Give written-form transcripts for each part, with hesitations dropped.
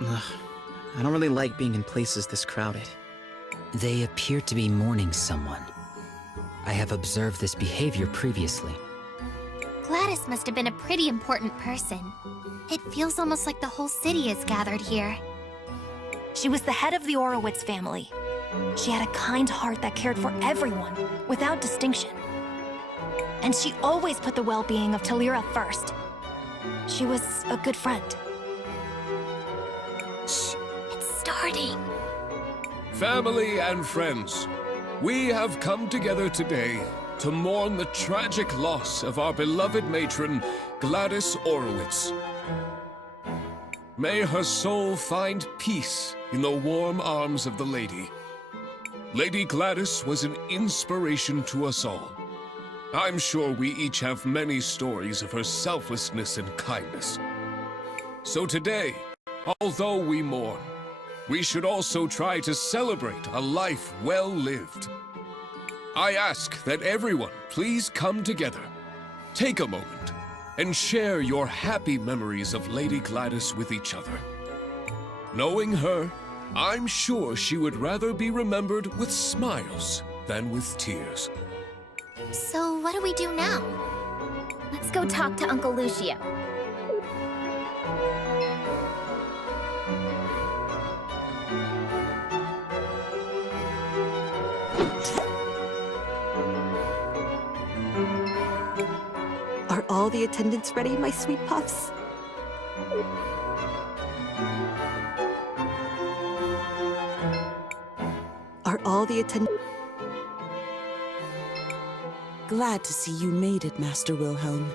Ugh, I don't really like being in places this crowded. They appear to be mourning someone. I have observed this behavior previously. Gladys must have been a pretty important person. It feels almost like the whole city is gathered here. She was the head of the Orowitz family. She had a kind heart that cared for everyone, without distinction. And she always put the well-being of Talira first. She was a good friend. Shh, it's starting. Family and friends, we have come together today to mourn the tragic loss of our beloved matron, Gladys Orowitz. May her soul find peace in the warm arms of the Lady. Lady Gladys was an inspiration to us all. I'm sure we each have many stories of her selflessness and kindness. So today, although we mourn, we should also try to celebrate a life well lived. I ask that everyone please come together, take a moment, and share your happy memories of Lady Gladys with each other. Knowing her, I'm sure she would rather be remembered with smiles than with tears. So what do we do now? Let's go talk to Uncle Lucio. Are all the attendants ready, my sweet puffs? Are all the attendants... Glad to see you made it, Master Wilhelm.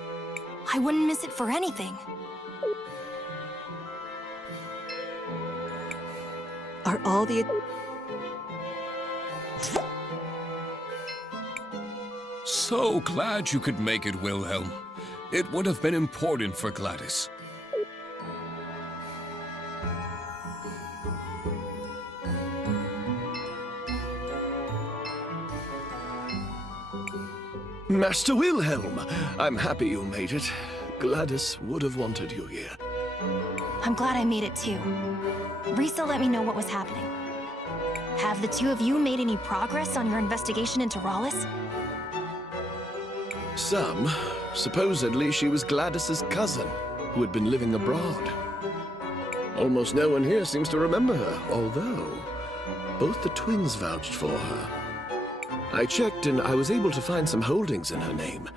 I wouldn't miss it for anything. Are all the... So glad you could make it, Wilhelm. It would have been important for Gladys. Master Wilhelm, I'm happy you made it. Gladys would have wanted you here. I'm glad I made it too. Risa let me know what was happening. Have the two of you made any progress on your investigation into Rallis? Some. Supposedly she was Gladys's cousin, who had been living abroad. Almost no one here seems to remember her, although both the twins vouched for her. I checked and I was able to find some holdings in her name,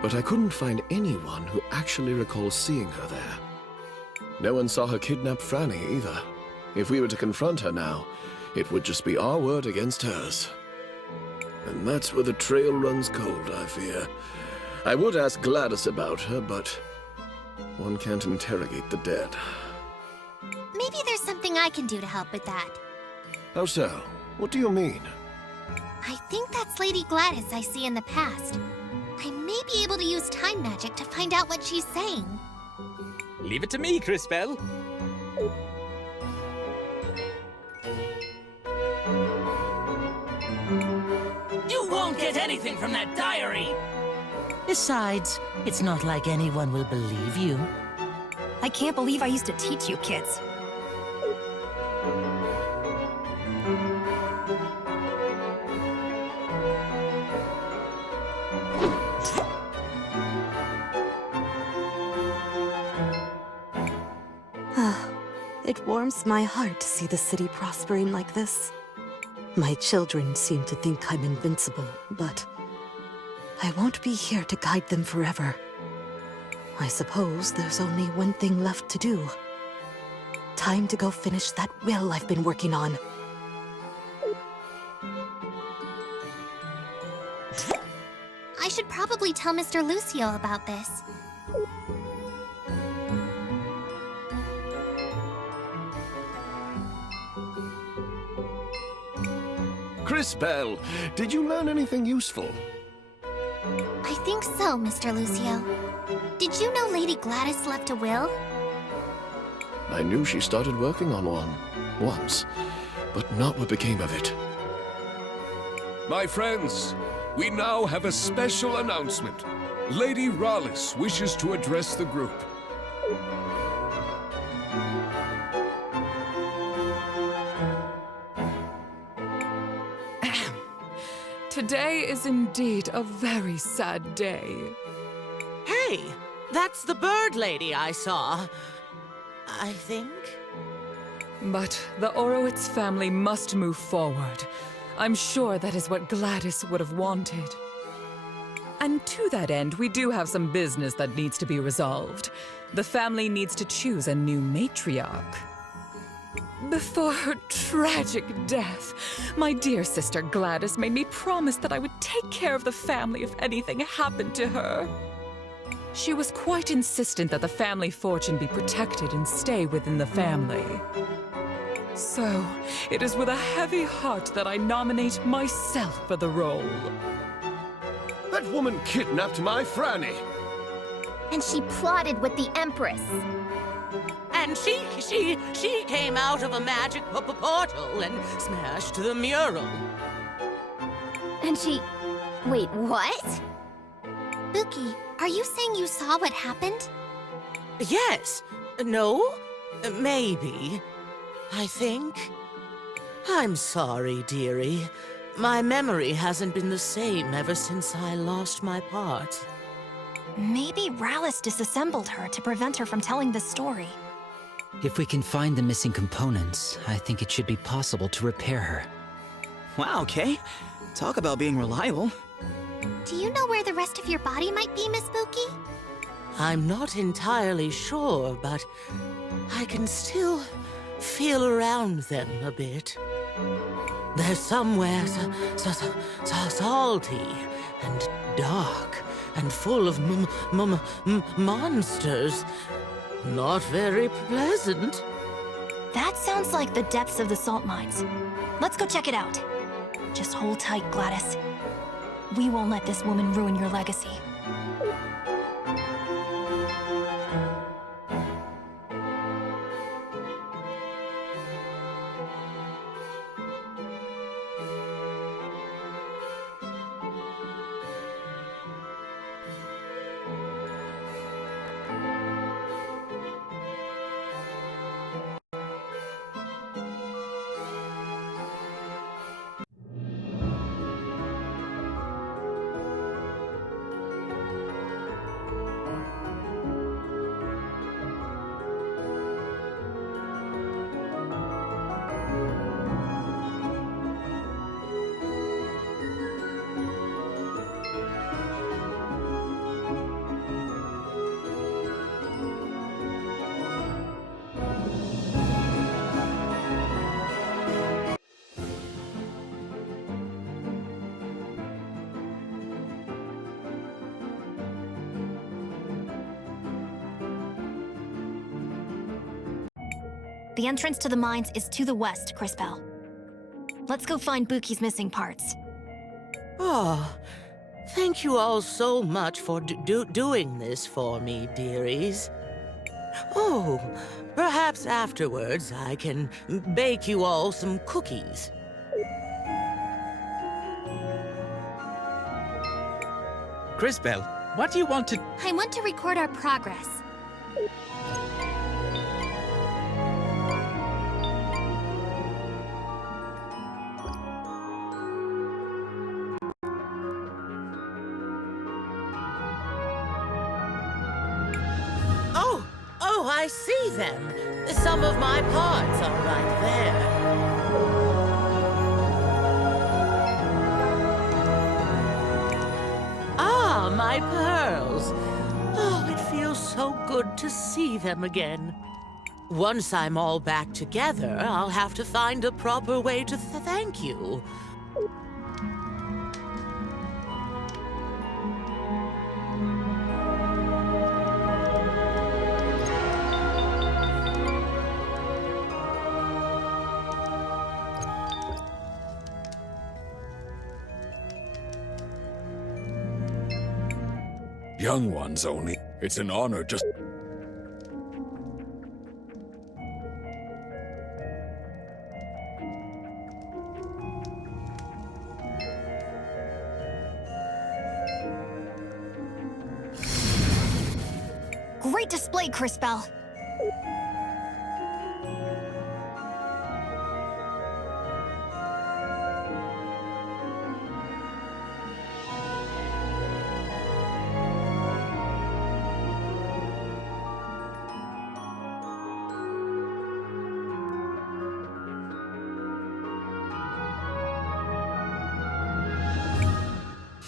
but I couldn't find anyone who actually recalls seeing her there. No one saw her kidnap Franny either. If we were to confront her now, it would just be our word against hers. And that's where the trail runs cold, I fear. I would ask Gladys about her, but one can't interrogate the dead. Maybe there's something I can do to help with that. How so? What do you mean? I think that's Lady Gladys I see in the past. I may be able to use time magic to find out what she's saying. Leave it to me, Crisbell. You won't get anything from that diary! Besides, it's not like anyone will believe you. I can't believe I used to teach you kids. It warms my heart to see the city prospering like this. My children seem to think I'm invincible, but I won't be here to guide them forever. I suppose there's only one thing left to do. Time to go finish that will I've been working on. I should probably tell Mr. Lucio about this. Crisbell, did you learn anything useful? I think so, Mr. Lucio. Did you know Lady Gladys left a will? I knew she started working on one, once, but not what became of it. My friends, we now have a special announcement. Lady Rallis wishes to address the group. Today is indeed a very sad day. Hey, that's the bird lady I saw. I think. But the Orowitz family must move forward. I'm sure that is what Gladys would have wanted. And to that end, we do have some business that needs to be resolved. The family needs to choose a new matriarch. Before her tragic death, my dear sister Gladys made me promise that I would take care of the family if anything happened to her. She was quite insistent that the family fortune be protected and stay within the family. So, it is with a heavy heart that I nominate myself for the role. That woman kidnapped my Franny! And she plotted with the Empress. And she came out of a magic portal and smashed the mural. And she... Wait, what? Buki, are you saying you saw what happened? Yes. No? Maybe. I think. I'm sorry, dearie. My memory hasn't been the same ever since I lost my part. Maybe Rallis disassembled her to prevent her from telling the story. If we can find the missing components, I think it should be possible to repair her. Wow, Kay. Talk about being reliable. Do you know where the rest of your body might be, Miss Buki? I'm not entirely sure, but I can still feel around them a bit. They're somewhere salty and dark and full of monsters. Not very pleasant. That sounds like the depths of the salt mines. Let's go check it out. Just hold tight, Gladys. We won't let this woman ruin your legacy. The entrance to the mines is to the west, Crisbell. Let's go find Buki's missing parts. Oh, thank you all so much for doing this for me, dearies. Oh, perhaps afterwards I can bake you all some cookies. Crisbell, what do you want to... I want to record our progress. Oh, I see them. Some of my parts are right there. Ah, my pearls. Oh, it feels so good to see them again. Once I'm all back together, I'll have to find a proper way to thank you. Young ones only. It's an honor just... Great display, Crisbell.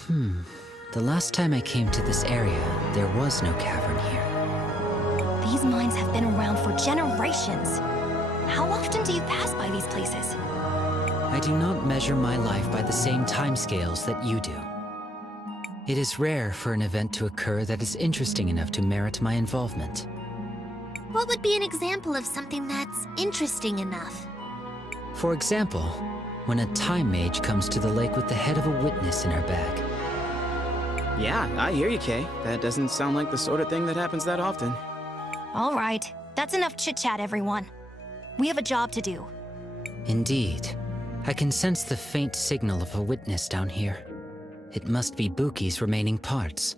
The last time I came to this area, there was no cavern here. These mines have been around for generations. How often do you pass by these places? I do not measure my life by the same timescales that you do. It is rare for an event to occur that is interesting enough to merit my involvement. What would be an example of something that's interesting enough? For example, when a Time Mage comes to the lake with the head of a witness in her bag. Yeah, I hear you, Kay. That doesn't sound like the sort of thing that happens that often. All right, that's enough chit-chat, everyone. We have a job to do. Indeed. I can sense the faint signal of a witness down here. It must be Buki's remaining parts.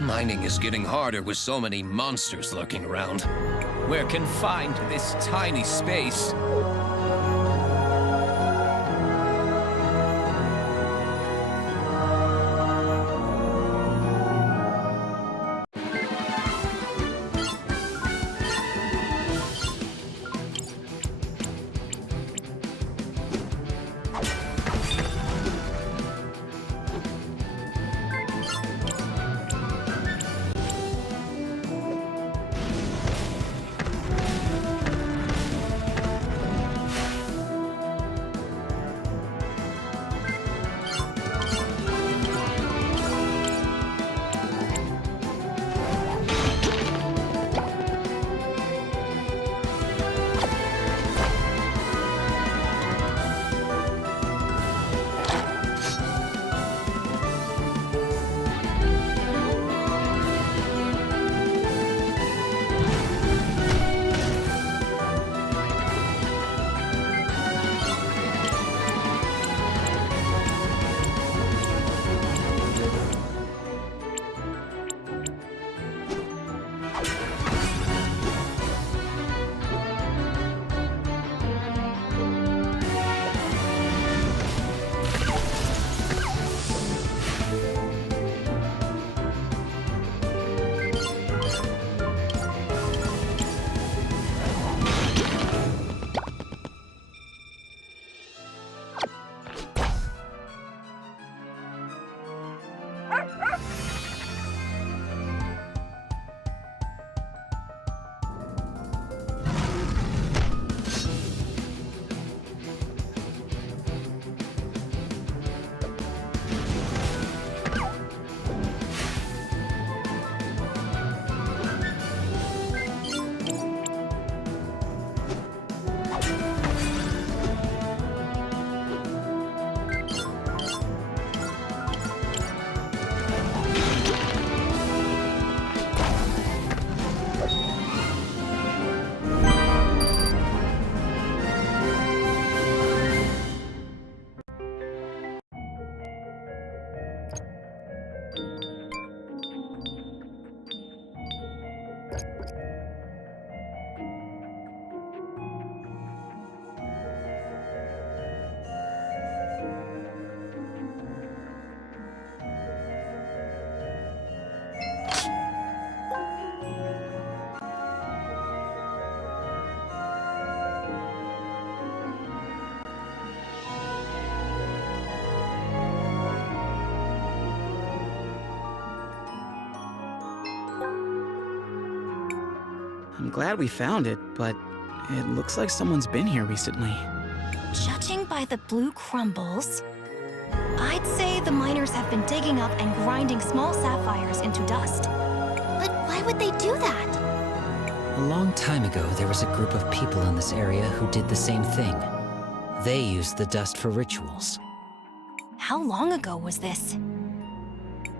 Mining is getting harder with so many monsters lurking around. We're confined to this tiny space. I'm glad we found it, but it looks like someone's been here recently. Judging by the blue crumbles, I'd say the miners have been digging up and grinding small sapphires into dust. But why would they do that? A long time ago, there was a group of people in this area who did the same thing. They used the dust for rituals. How long ago was this?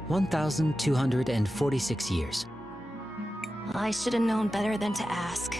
1,246 years. I should have known better than to ask.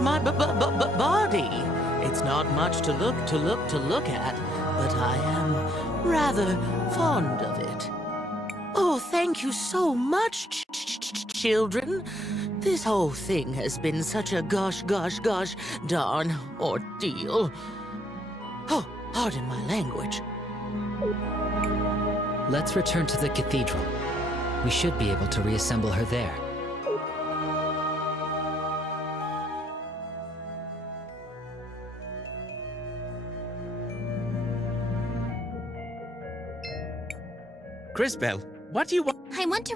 is my body. It's not much to look at, but I am rather fond of it. Oh, thank you so much, children. This whole thing has been such a gosh darn ordeal. Oh, pardon my language. Let's return to the cathedral. We should be able to reassemble her there. Crisbell, what do you want? I want to